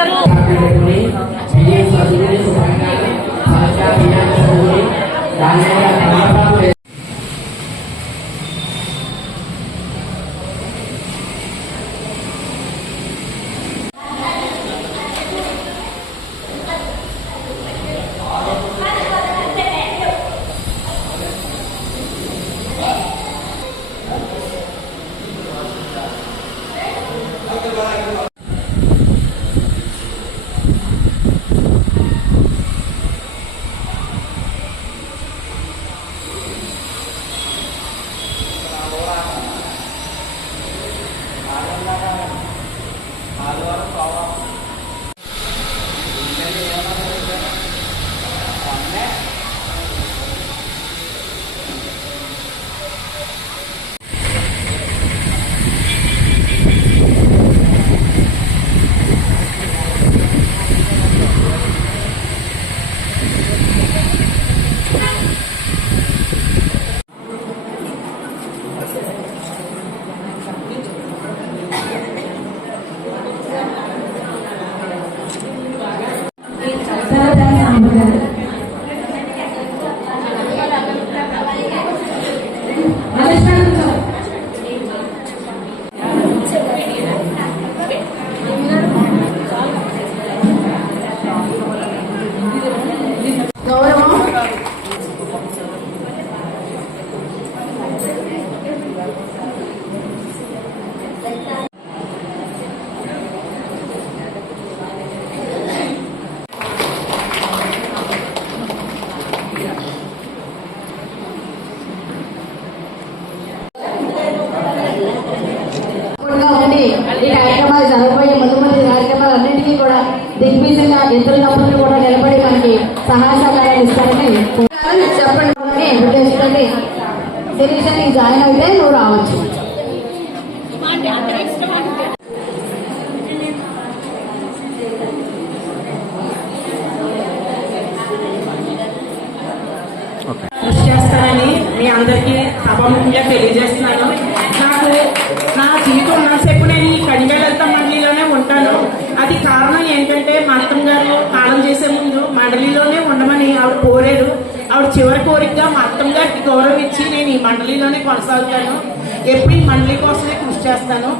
గారు ఈ కార్యక్రమాలు జరగబోయే ముందు కార్యక్రమాలన్నింటినీ కూడా దిగ్విజయంగా ఇతర దంపతులు కూడా నిలబడి మనకి సహాయ సహకారాలు ఇస్తారని చెప్పండి. ఉద్దేశించండి శిరీష నీకు జాయిన్ అయితే నువ్వు రావచ్చు. కృషి చేస్తానని మీ అందరికీ సభాముఖంగా తెలియజేస్తున్నాను. నాకు నా జీవితం ఉన్నసేపు నేను ఈ కడిగలత మండలిలోనే ఉంటాను. అది కారణం ఏంటంటే మా అత్తమ్మ గారు కాలం చేసే ముందు మండలిలోనే ఉండమని ఆవిడ కోరారు. ఆవిడ చివరి కోరికగా మా అత్తమ్మ గారికి గౌరవం ఇచ్చి నేను ఈ మండలిలోనే కొనసాగుతాను. ఎప్పుడు ఈ మండలి కోసమే కృషి చేస్తాను.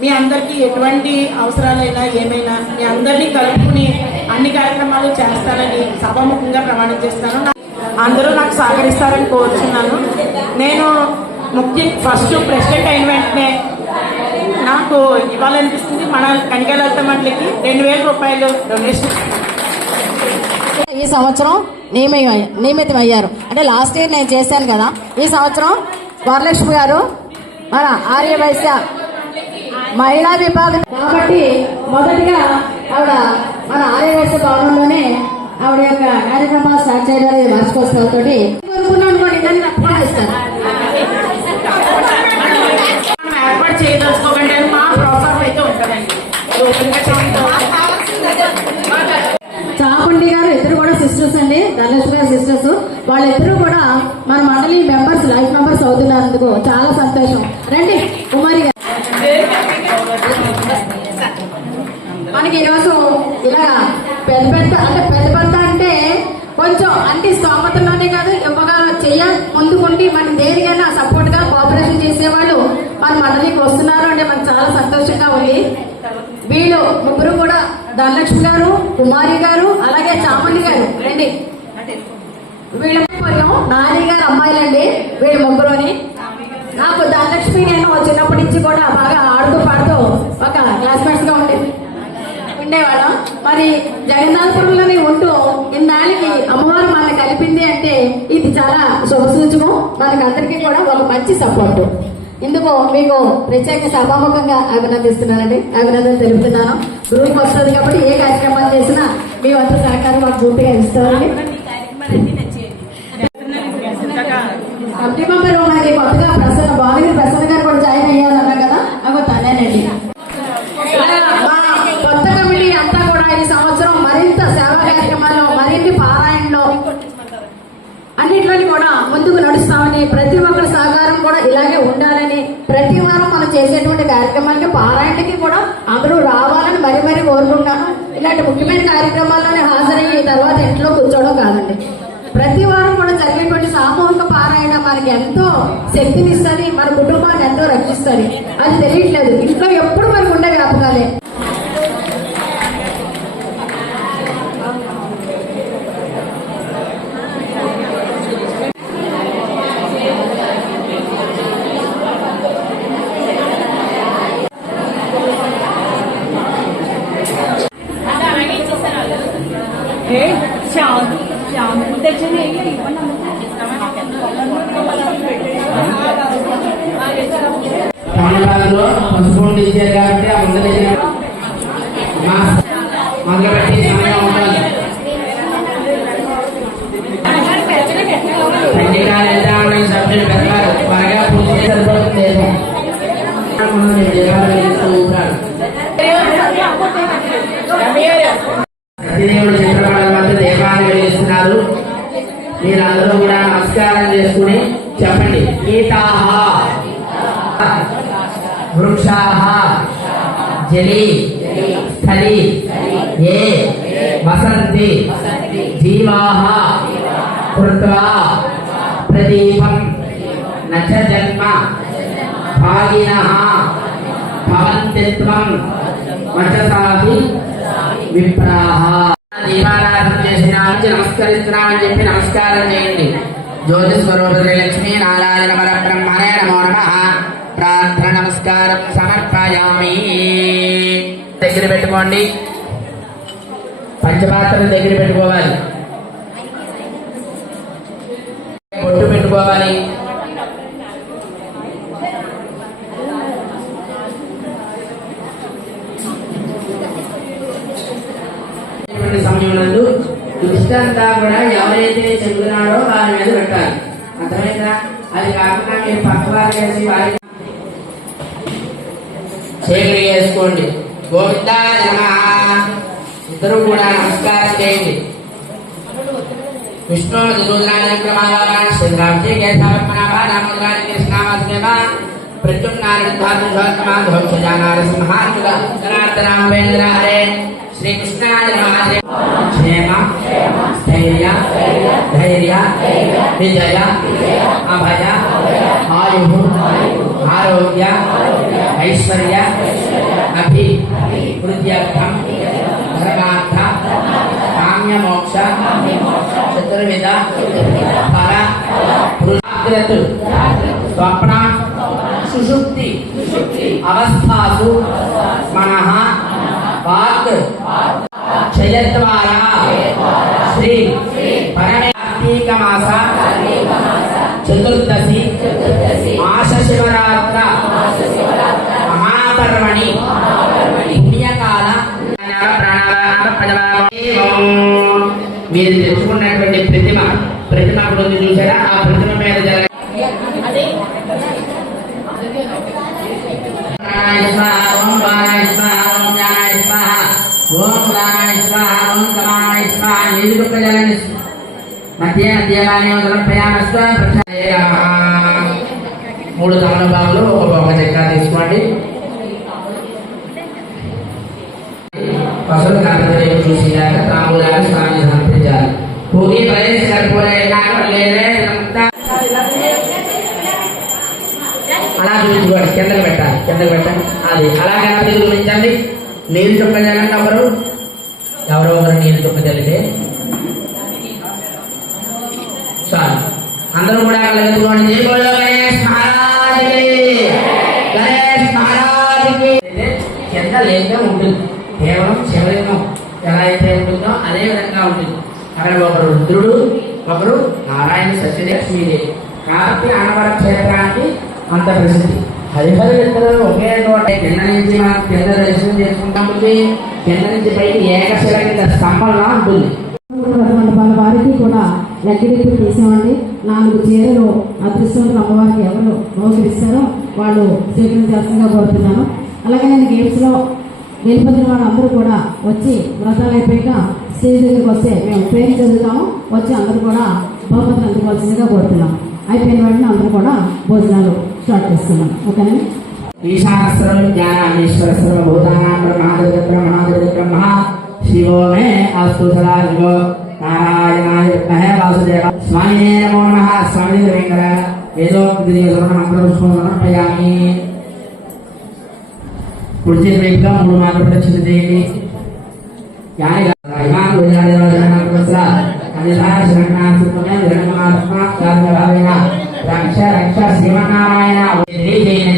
మీ అందరికీ ఎటువంటి అవసరాలైనా ఏమైనా మీ అందరినీ కలుపుకుని అన్ని కార్యక్రమాలు చేస్తానని సభాముఖంగా ప్రమాణం చేస్తాను. అందరూ నాకు సహకరిస్తారని కోరుచున్నాను. నేను ఫస్ట్ ప్రెసిడెంట్ అయిన వెంటనే నాకు ఇవ్వాలనిపిస్తుంది. మన కనికలత మండలికి 2000 రూపాయలు డొనేషన్ ఈ సంవత్సరం నియమితం అయ్యారు. అంటే లాస్ట్ ఇయర్ నేను చేశాను కదా. ఈ సంవత్సరం వరలక్ష్మి గారు మన ఆర్యవైశ్య మహిళా విభాగం కాబట్టి మొదటిగా ఆవిడ మన ఆర్యవైశ్య భవనంలోనే ఆవిడ యొక్క కార్యక్రమాలు స్టార్ట్ చేయడానికి వార్షికోత్సవంతో ఇస్తారు. ఏర్పాటు చేయదలుచుకోకండి అని మా ప్రోత్సాహం అయితే ఉంటుందండి. చాముండి గారు ఇద్దరు కూడా సిస్టర్స్ అండి, ధనలక్ష్మి గారు సిస్టర్స్. వాళ్ళిద్దరూ కూడా మన మండలి మెంబర్స్, లైఫ్ మెంబర్స్ అవుతున్నందుకు చాలా సంతోషం. రండి కుమారి గారు. మనకి ఈరోజు ఇలా పెద్ద అంటే కొంచెం అంటే స్తోమతలోనే కాదు ఇవ్వగా ముందుకుండి మనం దేనికైనా సపోర్ట్ గా కోఆపరేషన్ చేసేవాళ్ళు మన మండలికి వస్తున్నారు అంటే మనకు చాలా సంతోషంగా ఉంది. వీళ్ళు ముగ్గురు కూడా ధనలక్ష్మి గారు, కుమారి గారు, అలాగే చాముండి గారు రండి. వీళ్ళ నాని గారు అమ్మాయిలండి వీళ్ళు ముగ్గురుని. నాకు ధనలక్ష్మి నేను చిన్నప్పటి నుంచి కూడా బాగా ఆడుతూ పాడుతూ ఒక క్లాస్మేట్స్ గా ఉండేవాళ్ళం. మరి జగన్నాథపురంలోనే ఉంటూ ఇన్నాళ్ళకి అమ్మవారు మనల్ని కలిపింది అంటే ఇది చాలా శుభసూచకం. మనకందరికీ కూడా ఒక మంచి సపోర్టు. ఇందుకు మీకు ప్రత్యేక సభాముఖంగా అభినందిస్తున్నానండి, అభినందనలు తెలుపుతున్నాను. గ్రూప్ వస్తుంది కాబట్టి ఏ కార్యక్రమాలు చేసినా మీ వంతు సహకారం మాకు పూర్తిగా ఇస్తామండి. కమిటీ మెంబర్ మనకి కొత్తగా భానుగిరి ప్రసన్న గారు కూడా జాయిన్ అయ్యారన్నా కదా, నాకు తనేనండి. కొత్త కమిటీ అంతా కూడా ఈ సంవత్సరం మరింత సేవా కార్యక్రమాల్లో, మరిన్ని పారాయణలో అన్నింటిలోని కూడా ముందుకు నడుస్తామని, ప్రతి ఒక్కరి సహకారం కూడా ఇలాగే ఉండాలని, ప్రతి వారం మనం చేసేటువంటి కార్యక్రమానికి పారాయణకి కూడా అందరూ రావాలని మరీ మరీ కోరుకుంటాను. ఇలాంటి ముఖ్యమైన కార్యక్రమాల్లోనే హాజరయ్యి తర్వాత ఇంట్లో కూర్చోవడం కాదండి. ప్రతి వారం కూడా జరిగేటువంటి సామూహిక పారాయణ మనకి ఎంతో శక్తినిస్తుంది, మన కుటుంబాన్ని ఎంతో రక్షిస్తుంది. అది తెలియట్లేదు. ఇంట్లో ఎప్పుడు మనకు ఉండే జ్ఞాపకాలే. తమిళనాడులో పసుపు ఇచ్చారు కాబట్టి ఆ ముందు మొదలుపెట్టి సమయం ఉండాలి. సభ్యులు పెడతారు త్వరగా పూర్తి సరిపోతుంది. సత్యదేవుడు చిత్రపటాల మధ్య దీపాన్ని వెలిగిస్తున్నారు. మీరందరూ కూడా నమస్కారం చేసుకుని చెప్పండి. గీతాహ వృక్షాః జలి స్థలి ఏ వసంతి జీవాః కృత్వా ప్రదీపం నచ జన్మ భాగినః భవంతి త్వం వచసాభి విప్రాః. దీపారాధన చేసిన నమస్కరిస్తున్నామని చెప్పి నమస్కారం చేయండి. జ్యోతిస్వరూప శ్రీలక్ష్మీ నారాయణ పరబ్రహ్మణే నమో నమః. ప్రార్థన నమస్కారం సమర్పయామి. దగ్గర పెట్టుకోండి. పంచపాత్రలు దగ్గర పెట్టుకోవాలి. బొట్టు పెట్టుకోవాలి. సమయంలో దృష్టి అంతా కూడా ఎవరైతే చెబుతున్నాడో వారి మీద పెట్టాలి. అర్థమైందా? అది కాకుండా మీరు పక్క వారు చేసి వారి చేతులు చేసుకోండి. గోవిందాయ నమః. ఇద్దరు కూడా నమస్కారం చేయండి. విష్ణు శ్రీకృష్ణాయ క్షేమ స్థైర్య ధైర్య విజయ అభయ ఆయు ఆరోగ్య ఐశ్వర్య అభివృద్ధ్యర్థం ధర్మార్థ కామ్యమోక్ష చతుర్విధ ఫల జాగ్రత్త స్వప్న సుషుప్తి అవస్థాసు మనః వాక్ క్షయద్వారా శ్రీ పరమేక మాస చతుర్దశి మాస శివరాత్ర మహాపర్వణి పుణ్యకాల మీరు తెచ్చుకున్నటువంటి ప్రతిమ గురించి చూసారా? ఆ ప్రతిమ మీద జరగ మూడు తమలపాకులు ఒక చెక్క తీసుకోండి. పసులు కనపడే చూసినాక తాంబూలాన్ని స్వామి సమర్పించాలి. భూమి ప్రదేశ అలా చూపించుకోండి. కిందకి పెట్టాలి. అది అలా గణపతి చూపించండి. నీళ్ళు చుక్క చల్లండి. ఎవరో ఒకరు నీళ్ళు చుక్క చల్లితే చాలు. అందరూ కూడా కలుగుకోండి. జై బోలో గణేష్ మహారాజ్కి. కింద లేక ఉంటుంది. కేవలం శివలింగం ఎలా అయితే ఉంటుందో అదే విధంగా ఉంటుంది. అక్కడ ఒకరు రుద్రుడు, ఒకరు నారాయణ సత్యలక్ష్మీదేవి. కాబట్టి అన్నవరం క్షేత్రానికి అంత ప్రసిద్ధి. హరిహర ఇద్దరు ఒకే చోట కింద నుంచి మనం కింద దర్శనం చేసుకుంటాం. కింద నుంచి పైకి ఏకశిల కింద స్తంభంలా ఉంటుంది. వాళ్ళ వారికి కూడా లగ్గిరెక్కి తీసామండి. 4 చీరలు అదృష్టవంతులు అమ్మవారికి ఎవరు మోసరిస్తారో వాళ్ళు స్వీకరించాల్సిందిగా కోరుతున్నాను. అలాగే నేను గేమ్స్లో గెలిపొందిన వాళ్ళందరూ కూడా వచ్చి వ్రతాలు అయిపోయాక స్టేజ్ దగ్గరికి వస్తే మేము పేరు చదువుతాము. వచ్చి అందరూ కూడా బహుమతులు అందుకోవాల్సిందిగా కోరుతున్నాం. అయిపోయిన వాటిని అందరూ కూడా భోజనాలు స్టార్ట్ చేస్తున్నాం. ఓకేనండి. ఈశానస్సర్వ జ్ఞానామీశ్వర సర్వభూతానాం బ్రహ్మాదిర్బ్రహ్మ శివో మే అస్తు సదా శివో నారాయణాయ విద్మహే వాసుదేవ స్వామినే నమో నమః. స్వామి వెంకట వేదోక్తిమంత్రం సమర్పయామి. కుర్చీ వైపుగా 3 మార్లు ప్రదక్షిణ చేయండి. శ్రీమన్నారాయణ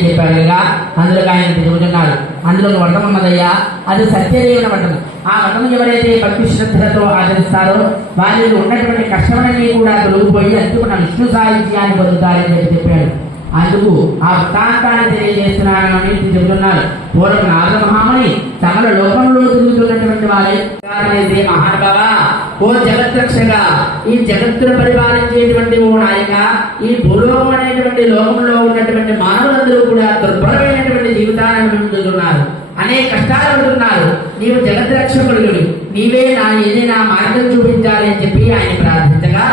చెప్పారుగా అందులో ఆయన చెబుతున్నారు. అందులో వ్రతం ఉన్నదయ్యా, అది సత్యదేవుని వ్రతం. ఆ వ్రతం ఎవరైతే భక్తి శ్రద్ధలతో ఆచరిస్తారో వారికి ఉన్నటువంటి కష్టములన్నీ కూడా తొలగిపోయి అందుకున్న విష్ణు సాహిత్యాన్ని పొందుతారని చెప్పాడు. అందుకు ఆ వృత్తాంతాన్ని తెలియజేస్తున్నాను అని చెబుతున్నారు. పూర్వం నారద మహాముని సకల లోకంలో తిరుగుతున్నటువంటి వారే మహానుభావ, ఓ జగద్రక్షగా, ఈ జగత్తును పరిపాలించేటువంటి ఓ నాయక, ఈ భూలోకం అనేటువంటి లోకంలో ఉన్నటువంటి మానవులందరూ కూడా దుర్భరమైనటువంటి జీవితాన్ని అనుభవిస్తున్నారు, అనేక కష్టాలు పడుతున్నారు. నీవు జగద్రక్షకుడు, నీవే ఏదైనా మార్గం చూపించాలి అని చెప్పి ఆయన ప్రార్థించగా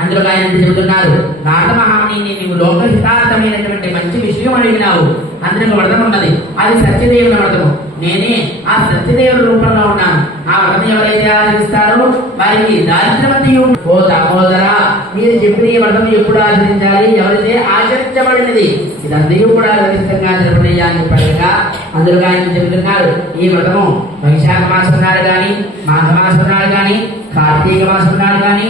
అందులో ఆయన చెబుతున్నారు. నారద మహాముని, నీవు లోకహితార్థమైనటువంటి మంచి విషయం అడిగినావు. అందులో వ్రతం ఉన్నది, అది సత్యదేవుని వ్రతము. నేనే ఆ సత్యదేవుని రూపంలో ఉన్నాను. ఆ వ్రతం ఎవరైతే ఆచరిస్తారో వారికి దారిద్ర్యమతియు. ఓ దామోదర, మీరు చెప్పిన ఈ వ్రతం ఎప్పుడు ఆచరించాలి, ఎవరైతే ఆచరించబడినది ఇదంతా కూడా గరిష్టంగా జరపడేయాలని చెప్పగా అందులో ఆయన చెబుతున్నారు. ఈ వ్రతము వైశాఖ మాసం నాడు కానీ, మాఘ మాసం నాడు కానీ, కార్తీక మాసం నాడు కానీ,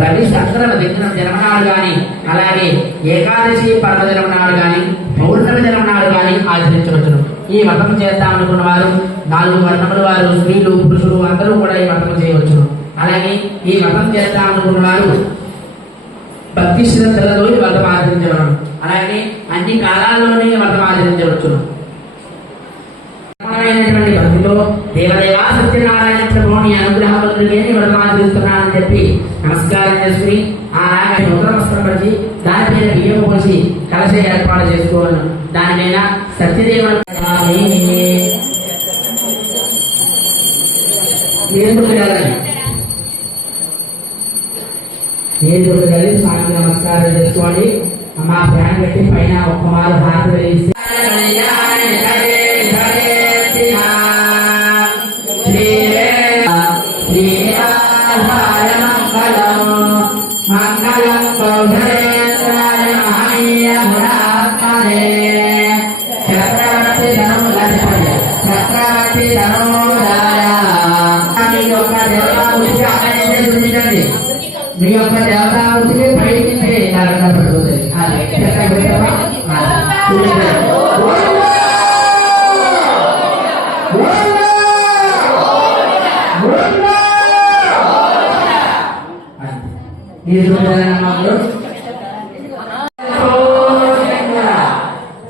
రవి సంక్రమ దిగ్నం జన్మనాడు కానీ, అలాగే ఏకాదశి పర్వదినం నాడు కానీ, పౌర్ణమి దినం నాడు కానీ ఆచరించవచ్చును. ఈ వ్రతం చేద్దాం అనుకున్న వారు 4 వర్ణముల వారు, స్త్రీలు పురుషులు అందరూ కూడా ఈ వ్రతం చేయవచ్చును. అలాగే ఈ వ్రతం చేద్దాం అనుకున్న వారు భక్తి శ్రద్ధలతో ఈ వ్రతం ఆచరించవలను. అలాగే అన్ని కాలాల్లోనే వ్రతం ఆచరించవచ్చును. భక్తిలో దేవదేవా సత్యనారాయణ ప్రభుని అనుగ్రహం పొందుకే వ్రతం ఆచరిస్తున్నానని చెప్పి నమస్కారం చేసుకుని ఆ నాయకుని ఉత్తర వస్త్రం పరిచి దాని మీద బియ్యం పోసి కలశ ఏర్పాటు చేసుకోవాలి. దాని మీద సత్యదేవుని స్వామికి నమస్కారం చేసుకోండి. మా ఫ్యాన్ పెట్టి పైన ఒక్క మారు హారతి వేసి మంగళం కౌశలేంద్రాయ మహనీయమునాత్మనే చక్రవర్తి ధనములధిపతి చక్రవర్తి ధనముదాయ. మీ యొక్క దేవతామూర్తికి అక్కడైతే చూపించండి. మీ యొక్క దేవతామూర్తికి పైకి నరకం పడుతుంది.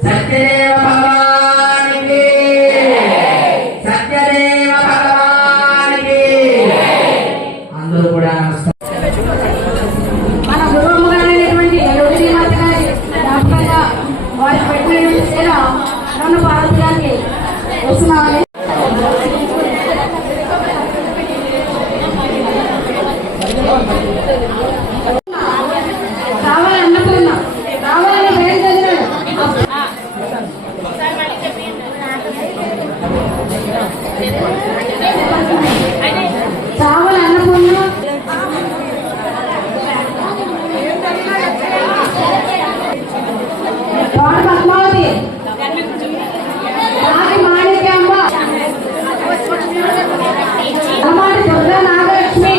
సత్యదేవ భగవానికి, సత్యదేవ భగవానికి అందరూ కూడా మన గురువమ్మ గారైనటువంటి శ్రీమాత గారి జ్ఞాపకంగా వారికి పెట్టిన రెండు పార్వతి గారికి వస్తున్నామని రావాలి. అన్నపూర్ణ రావాలని పేరు చదివాడు. రావాలి అన్నపూర్ణ. తోట పద్మావతి, రాగి మాణిక్యాంబ, అలమాటి దుర్గా నాగలక్ష్మి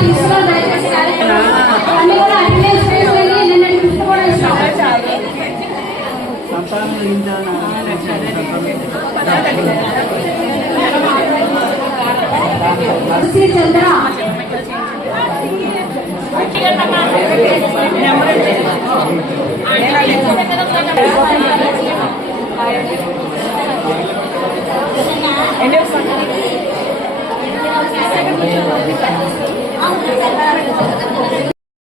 తీసుకుని దయచేసి అన్ని కూడా అటెండెన్స్ వేసుకొని నిన్న గిఫ్ట్ కూడా ఇస్తాం. శ్రీ చంద్ర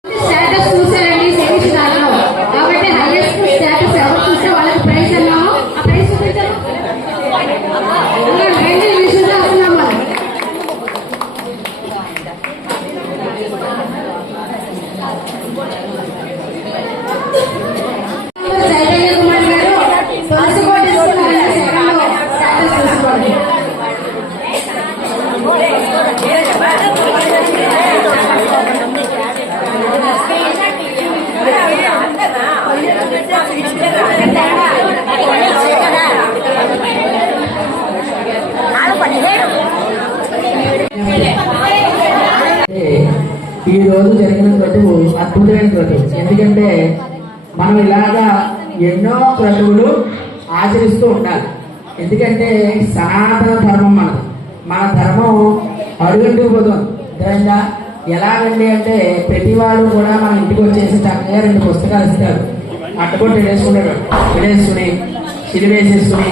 స్టేటస్ చూసారండి సేవించడాలను. కాబట్టి హైయెస్ట్ స్టేటస్ ఎవరు చూస్తే వాళ్ళకి ప్రైజ్ అన్నాము. ఆ ప్రైజ్ చూపించాము. రెండు విషయంలో వస్తున్నాం మనం. క్రతువు అద్భుతమైన క్రతువు. ఎందుకంటే మనం ఇలాగా ఎన్నో క్రతువులు ఆచరిస్తూ ఉండాలి. ఎందుకంటే సనాతన ధర్మం మన ధర్మం అడుగంటుకు పోతుంది. అర్థమైందా? ఎలాగండి అంటే ప్రతి వాళ్ళు కూడా మన ఇంటికి వచ్చేసి చక్కగా 2 పుస్తకాలు ఇస్తారు. అట్టుకొట్టి విడేసుకుని సిలివేసేసుకుని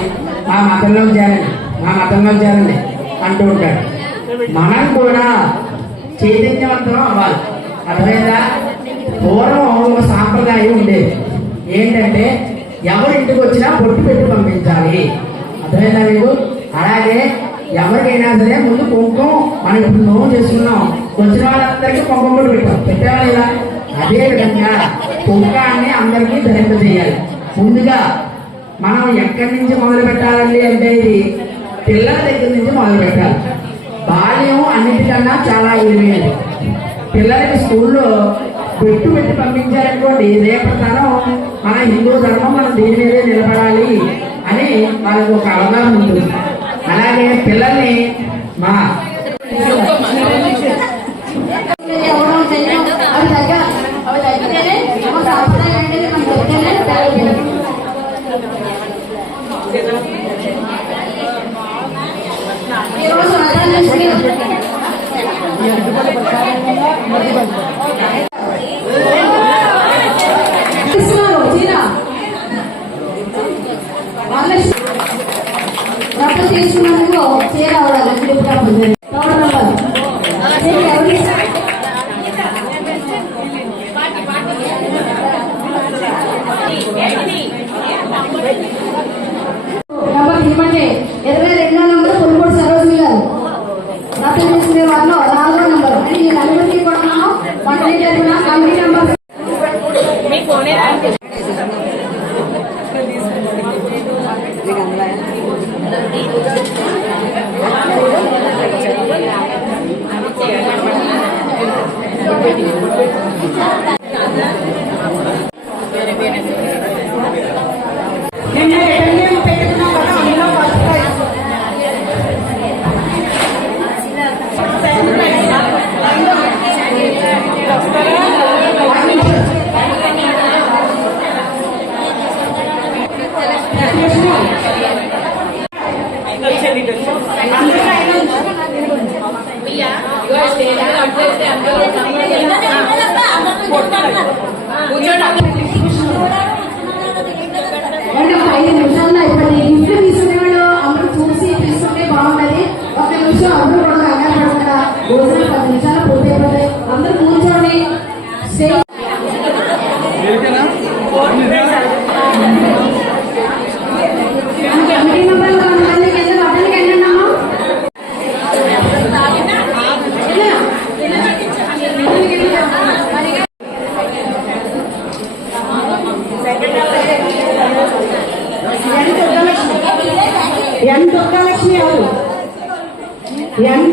మా మతంలోకి చేరండి అంటూ ఉంటాడు. మనం కూడా చైతన్యవంతం అవ్వాలి. అర్థమైందా? పూర్వం ఒక సాంప్రదాయం ఉండేది. ఏంటంటే ఎవరి ఇంటికి వచ్చినా బొట్టు పెట్టి పంపించాలి. అర్థమైందా మీకు? అలాగే ఎవరికైనా సరే ముందు కుంకుమ, మనం ఇప్పుడు నోము చేసుకున్నాం, వచ్చిన వాళ్ళందరికీ కుంకుమ బొట్టు పెట్టాలి ఇలా. అదే విధంగా కుంకాన్ని అందరికీ ధరింపజేయాలి. ముందుగా మనం ఎక్కడి నుంచి మొదలు పెట్టాలండి అంటే ఇది పిల్లల దగ్గర నుంచి మొదలు పెట్టాలి. బాల్యం అన్నిటికన్నా చాలా విలువైనది. పిల్లలకి స్కూల్లో బొట్టు పెట్టి పంపించారనుకోండి, రేపటి తరం మన హిందూ ధర్మం మనం దీని మీదే నిలబడాలి అని వాళ్ళకి ఒక అవగాహన ఉంటుంది. అలాగే పిల్లల్ని మా తీసుకున్నందుకు చీర ఇవ్వండి. 22వ నంబర్ పులిపూడి సరోజిని గారు రద్దు చేసుకునే వారిలో 4వ నంబర్. ఈ నలుగురికి కూడా పంటని జరిగిన committee number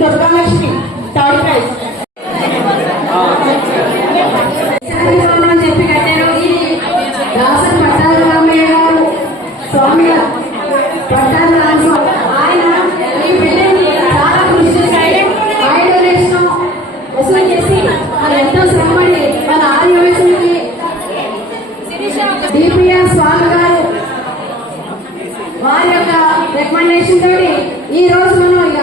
Durgalakshmi third prize చెప్పి కట్టారు. ఈ దాసరి పట్టాల రామయ్య గారు స్వామి పట్టాల రాజు ఆయన ఈ బిల్డింగ్ చాలా కృషి చేశారు. ఆయన డొనేషన్ వసూలు చేసి వాళ్ళు ఎంతో శ్రమపడి వాళ్ళ ఆర్యవేశానికి డిపిఆర్ స్వామి గారు వారి యొక్క రికమెండేషన్ తోటి ఈ రోజు మనం ఇక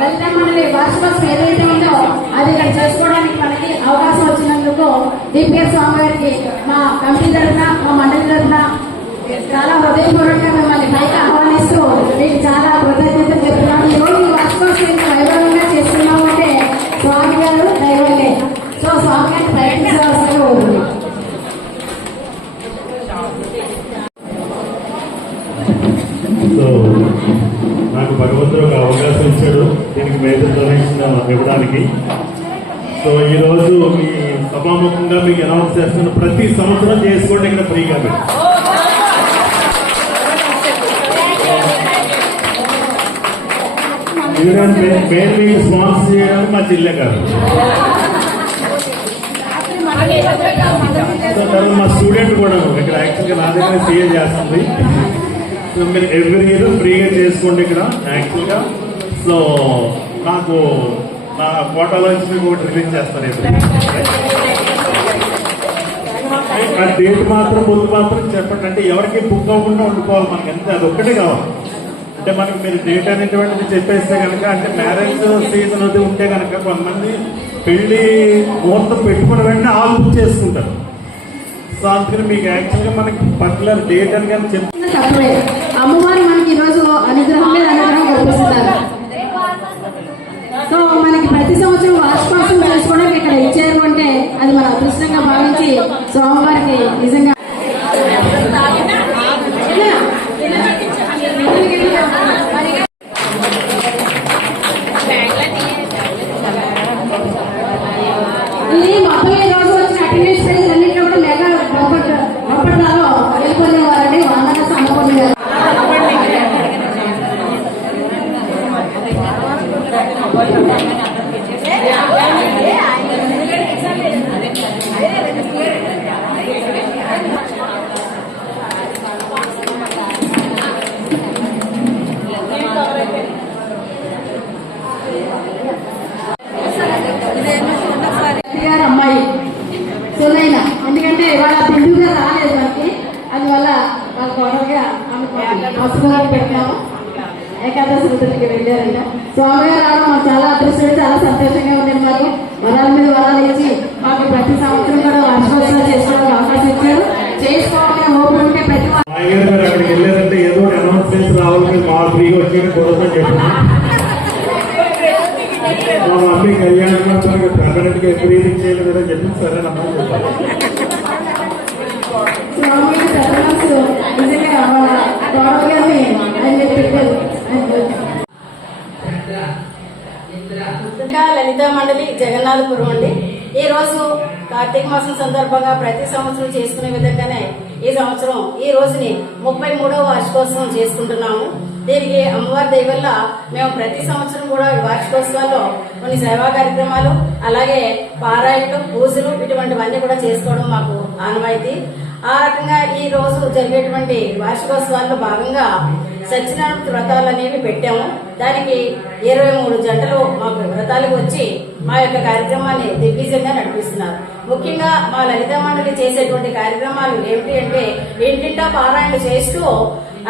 లలిత మండలి వార్షికోత్సవం ఏదైతే ఉందో అది ఇక్కడ చేసుకోవడానికి మనకి అవకాశం వచ్చినందుకు డిపిఎస్ స్వామి గారికి మా కమిటీ తరఫున మా మండలి తరఫున చాలా హృదయపూర్వకంగా మిమ్మల్ని పైకి ఆహ్వానిస్తూ మీకు చాలా కృతజ్ఞతలు చెప్తున్నాను. ఈ రోజు వార్షికోత్సవం వైభవంగా చేస్తున్నాము అంటే స్వామి గారు దైవలే. సో స్వామి గారిని ప్రయత్నించవలసిన ఉంటుంది. నాకు భగవంతుడు ఒక అవకాశం ఇచ్చాడు దీనికి మేజర్ డొనేషన్ ఇవ్వడానికి. సో ఈరోజు మీ సభాముఖంగా మీకు అనౌన్స్ చేస్తున్న ప్రతి సంవత్సరం చేసుకోండి ఇక్కడ ఫ్రీగా మీరు. మెయిన్ మీకు స్పాన్సర్ చేయడానికి మా జిల్లా గారు. సో తర్వాత మా స్టూడెంట్ కూడా ఇక్కడ యాక్చువల్గా నా దగ్గర సీఏ చేస్తుంది. మీరు ఎవ్రీ ఇయర్ ఫ్రీగా చేసుకోండి ఇక్కడ యాక్చువల్గా. సో నాకు నా ఫోటోలో నుంచి మీకు ఒకటి రిలీజ్ చేస్తాను. ఆ డేట్ మాత్రం ముందు మాత్రం చెప్పండి. అంటే ఎవరికి బుక్ అవ్వకుండా ఉండిపోవాలి మనకి, అంతే, అది ఒక్కటే కావాలి. అంటే మనకి మీరు డేట్ అనేటువంటిది చెప్పేస్తే కనుక, అంటే మ్యారేజ్ సీజన్ అది ఉంటే కనుక కొంతమంది పెళ్లి ముహూర్తం పెట్టుకుని వెంటనే ఆల్ బుక్ చేసుకుంటారు. సో అందుకని మీకు యాక్చువల్గా మనకి పర్టికులర్ డేట్ అని కానీ చెప్తే తప్పలే. అమ్మవారు మనకి ఈరోజు అనుగ్రహం మీద అనుగ్రహం కల్పిస్తున్నారు. సో మనకి ప్రతి సంవత్సరం వార్షికోత్సవం చేసుకోవడానికి ఇక్కడ ఇచ్చారు అంటే అది మన అదృష్టంగా భావించి స్వామివారికి నిజంగా ఇది మొత్తం ఈ రోజు వచ్చిన అటెండెన్స్ ప్రైజ్ అన్నింటిలో కూడా మెగా గొప్పట్లో వెళ్ళిపోయేవారండి. వాళ్ళ సమకూర్ణ గారు అమ్మాయి సునైనా, ఎందుకంటే వాళ్ళ బిందుగా రాలేదు మనకి, అందువల్ల వాళ్ళ గొడవగా ఆశీర్వాదం పెట్టాము. ఏకాదశి వృద్ధులకి వెళ్ళారంట. స్వామిగారు రావడం మాకు చాలా అదృష్టం, చాలా సంతోషంగా ఉంది. మాకు వరాల మీద వరాలు ఇచ్చి మాకు ప్రతి సంవత్సరం కూడా వార్షికోత్సవాలు చేసుకోవడానికి అవకాశం ఇచ్చారు. చేసుకోవాలని ఓపెన్ ఉంటే ప్రతి అక్కడికి వెళ్ళారంటే ఏదో ఒకటి అనౌన్స్ చేసి రావాలి, మా ఫ్రీగా వచ్చి కూడా చెప్పాను. మా మమ్మీ కళ్యాణం ప్రకటనకి ఎప్పుడు ఏది చేయలేదు కదా చెప్పి సరే నమ్మకం చెప్పాలి. స్వామి పెద్దలు నిజంగా గొడవ గారిని ఆయన పెట్టారు. ఇంకా లలితా మండలి జగన్నాథపురం అండి. ఈ రోజు కార్తీక మాసం సందర్భంగా ప్రతి సంవత్సరం చేసుకునే విధంగానే ఈ సంవత్సరం ఈ రోజుని 33వ వార్షికోత్సవం చేసుకుంటున్నాము. దీనికి అమ్మవారి దయ వల్ల మేము ప్రతి సంవత్సరం కూడా వార్షికోత్సవాల్లో కొన్ని సేవా కార్యక్రమాలు, అలాగే పారాయణలు, పూజలు ఇటువంటివన్నీ కూడా చేసుకోవడం మాకు ఆనవాయితీ. ఆ రకంగా ఈ రోజు జరిగేటువంటి వార్షికోత్సవాల్లో భాగంగా సత్యనారాయణ వ్రతాలు అనేవి పెట్టాము. దానికి 23 జంటలు మాకు వ్రతాలకు వచ్చి మా యొక్క కార్యక్రమాన్ని దిగ్విజయంగా నడిపిస్తున్నారు. ముఖ్యంగా మా లలితా మండలి చేసేటువంటి కార్యక్రమాలు ఏమిటి అంటే, ఇంటింటా పారాయణలు చేస్తూ,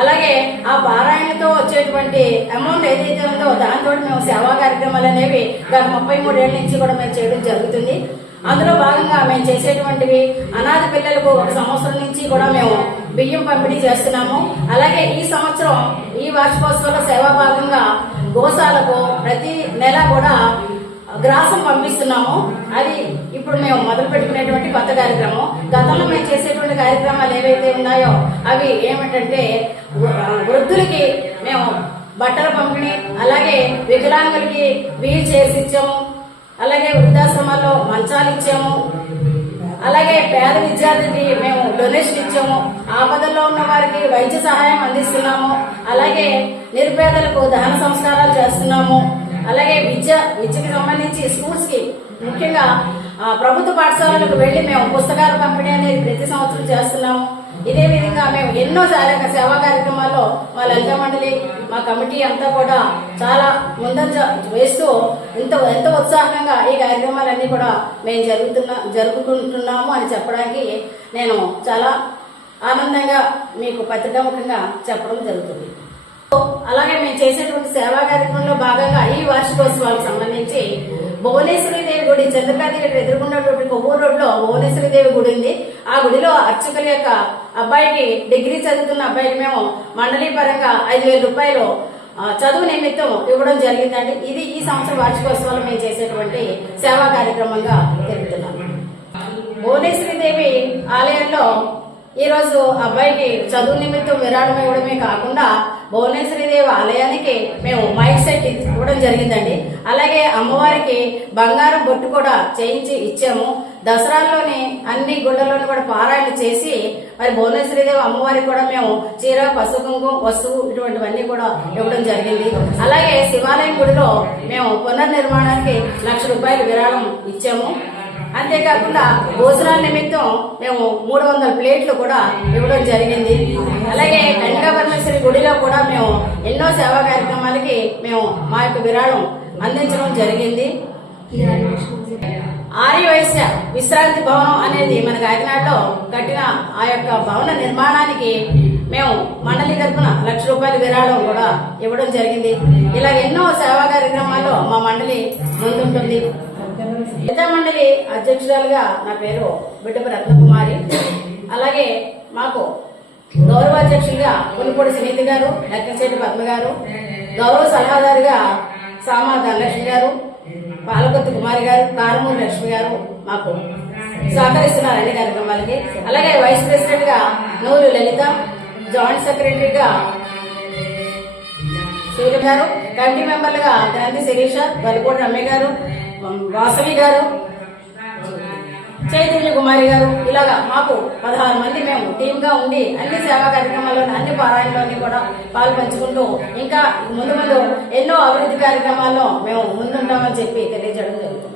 అలాగే ఆ పారాయణతో వచ్చేటువంటి అమౌంట్ ఏదైతే ఉందో దాంతో మేము సేవా కార్యక్రమాలు అనేవి గత 33 ఏళ్ల నుంచి కూడా మేము చేయడం జరుగుతుంది. అందులో భాగంగా మేము చేసేటువంటివి అనాథ పిల్లలకు 1 సంవత్సరం నుంచి కూడా మేము బియ్యం పంపిణీ చేస్తున్నాము. అలాగే ఈ సంవత్సరం ఈ వార్షికోత్సవాల సేవా భాగంగా గోశాలకు ప్రతి నెల కూడా గ్రాసం పంపిస్తున్నాము. అది ఇప్పుడు మేము మొదలు పెట్టుకునేటువంటి కొత్త కార్యక్రమం. గతంలో మేము చేసేటువంటి కార్యక్రమాలు ఏవైతే ఉన్నాయో అవి ఏమిటంటే, వృద్ధులకి మేము బట్టల పంపిణీ, అలాగే వికలాంగులకి వీల్ చైర్స్ ఇచ్చాము, అలాగే వృద్ధాశ్రమాల్లో మంచాలు ఇచ్చాము, అలాగే పేద విద్యార్థికి మేము డొనేషన్ ఇచ్చాము, ఆపదల్లో ఉన్న వారికి వైద్య సహాయం అందిస్తున్నాము, అలాగే నిరుపేదలకు దహన సంస్కారాలు చేస్తున్నాము, అలాగే విద్యకి సంబంధించి స్కూల్స్ కి ముఖ్యంగా ప్రభుత్వ పాఠశాలలకు వెళ్లి మేము పుస్తకాల పంపిణీ అనేది ప్రతి సంవత్సరం చేస్తున్నాము. ఇదే విధంగా మేము ఎన్నో సేవా కార్యక్రమాల్లో మా లలితా మండలి, మా కమిటీ అంతా కూడా చాలా ముందంజ వేస్తూ ఎంతో ఉత్సాహంగా ఈ కార్యక్రమాలన్నీ కూడా మేము జరుపుకుంటున్నాము అని చెప్పడానికి నేను చాలా ఆనందంగా మీకు పత్రికాముఖంగా చెప్పడం జరుగుతుంది. అలాగే మేము చేసేటువంటి సేవా కార్యక్రమంలో భాగంగా ఈ వార్షికోత్సవాలకు సంబంధించి భువనేశ్వరీదేవి గుడి, చంద్రకా థియేటర్ ఎదుర్కొన్నటువంటి కొవ్వూరు రోడ్ లో భువనేశ్వరీదేవి గుడి ఉంది. ఆ గుడిలో అర్చకుల యొక్క అబ్బాయికి, డిగ్రీ చదువుతున్న అబ్బాయికి మేము మండలి పరంగా 5,000 రూపాయలు చదువు నిమిత్తం ఇవ్వడం జరిగిందండి. ఇది ఈ సంవత్సరం వార్షికోత్సవాలు మేము చేసేటువంటి సేవా కార్యక్రమంగా జరుగుతున్నాం. భువనేశ్వరీదేవి ఆలయంలో ఈ రోజు అబ్బాయికి చదువు నిమిత్తం విరాళం ఇవ్వడమే కాకుండా భువనేశ్వరీదేవి ఆలయానికి మేము మైక్ సెట్ ఇవ్వడం జరిగిందండి. అలాగే అమ్మవారికి బంగారం బొట్టు కూడా చేయించి ఇచ్చాము. దసరాల్లోని అన్ని గుళ్ళలోని కూడా పారాయణ చేసి మరి భువనేశ్వరీదేవి అమ్మవారికి కూడా మేము చీర, పసుపు, కుంకుమ, వస్తువు ఇటువంటివన్నీ కూడా ఇవ్వడం జరిగింది. అలాగే శివాలయం గుడిలో మేము పునర్నిర్మాణానికి 1,00,000 రూపాయలు విరాళం ఇచ్చాము. అంతేకాకుండా భోజనాల నిమిత్తం మేము 300 ప్లేట్లు కూడా ఇవ్వడం జరిగింది. అలాగే కన్యాపరమేశ్వరి గుడిలో కూడా మేము ఎన్నో సేవా కార్యక్రమాలకి మేము మా యొక్క విరాళం అందించడం జరిగింది. ఆర్యవైశ్య విశ్రాంతి భవనం అనేది మన కాకినాడలో కట్టిన ఆ యొక్క భవన నిర్మాణానికి మేము మండలి తరఫున ₹1,00,000 విరాళం కూడా ఇవ్వడం జరిగింది. ఇలా ఎన్నో సేవా కార్యక్రమాల్లో మా మండలి ముందుంటుంది. పెద్ద మండలి అధ్యక్షురాలుగా నా పేరు బిడ్డపు రత్నకుమారి. అలాగే మాకు గౌరవాధ్యక్షులుగా పులిపూడి సునీతి గారు, లక్ష్మీశెట్టి పద్మ గారు, గౌరవ సలహాదారుగా సామా ధనలక్ష్మి గారు, పాలకొత్తి కుమారి గారు, కారమూరి లక్ష్మి గారు మాకు సహకరిస్తున్నారు అన్ని కార్యక్రమాలకి. అలాగే వైస్ ప్రెసిడెంట్ గా నూరు లలిత, జాయింట్ సెక్రటరీగా సూర్య గారు, కమిటీ మెంబర్లుగా క్రాంతి శిరీష, బలిపూడి రమ్య గారు, వాసవి గారు, చైతన్య కుమారి గారు, ఇలాగా మాకు 16 మంది మేము టీమ్ గా ఉండి అన్ని సేవా కార్యక్రమాల్లో అన్ని పారాయణలోని కూడా పాలు పంచుకుంటూ ఇంకా ముందు ముందు ఎన్నో అభివృద్ధి కార్యక్రమాల్లో మేము ముందుంటామని చెప్పి తెలియజేయడం జరుగుతుంది.